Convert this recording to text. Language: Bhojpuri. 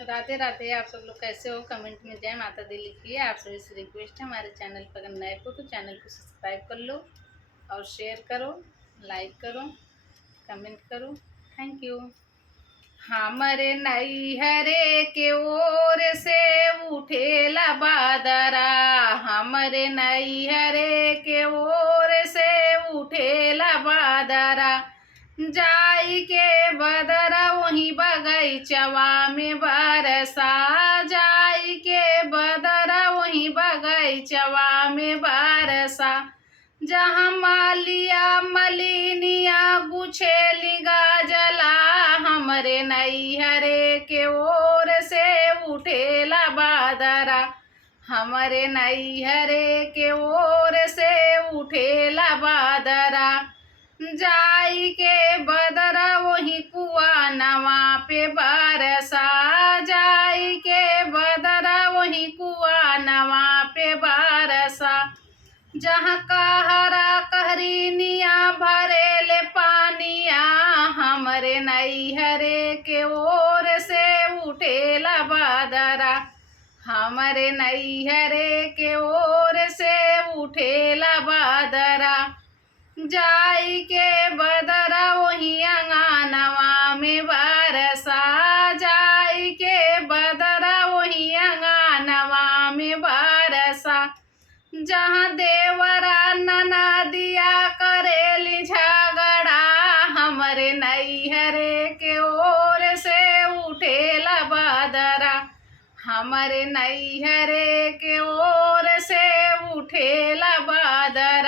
राधे राधे। आप सब लोग कैसे हो? कमेंट में जय माता दी लिखिए। आप सभी से रिक्वेस्ट है, हमारे चैनल पर अगर नए हो तो चैनल को सब्सक्राइब कर लो और शेयर करो, लाइक करो, कमेंट करो। Thank you. हमरे नैहरे के ओर से उठेला बादरा, हमरे नैहरे के ओर से उठेला बादरा, जाई के बदरा वही बगैचवा में बरसा, जाई के बदरा वही बगैचवा में बरसा, जहाँ मालिया मलिनिया गुछेली गाजला, हमरे नैहरे के ओर से उठेला बादरा, हमरे नैहरे के ओर से उठेला बादरा, जाई के बदरा वही कुआ नवा पे बरसा, जाई के बदरा वही कुआ नवा पे बरसा, जहाँ कहरा कहरीनिया भरेले पानिया, हमरे नैहरे के ओर से उठेला बादरा, हमरे नैहरे के ओर से उठेला बादरा, जाई के बदरा वही अंगनवा में बरसा, जाई के बदरा वही अंगनवा में बरसा, जहाँ देवरा ननदिया करेली झगड़ा, हमरे नैहरे के ओर से उठेला बादरा, हमरे नैहरे के ओर से उठेला बादरा।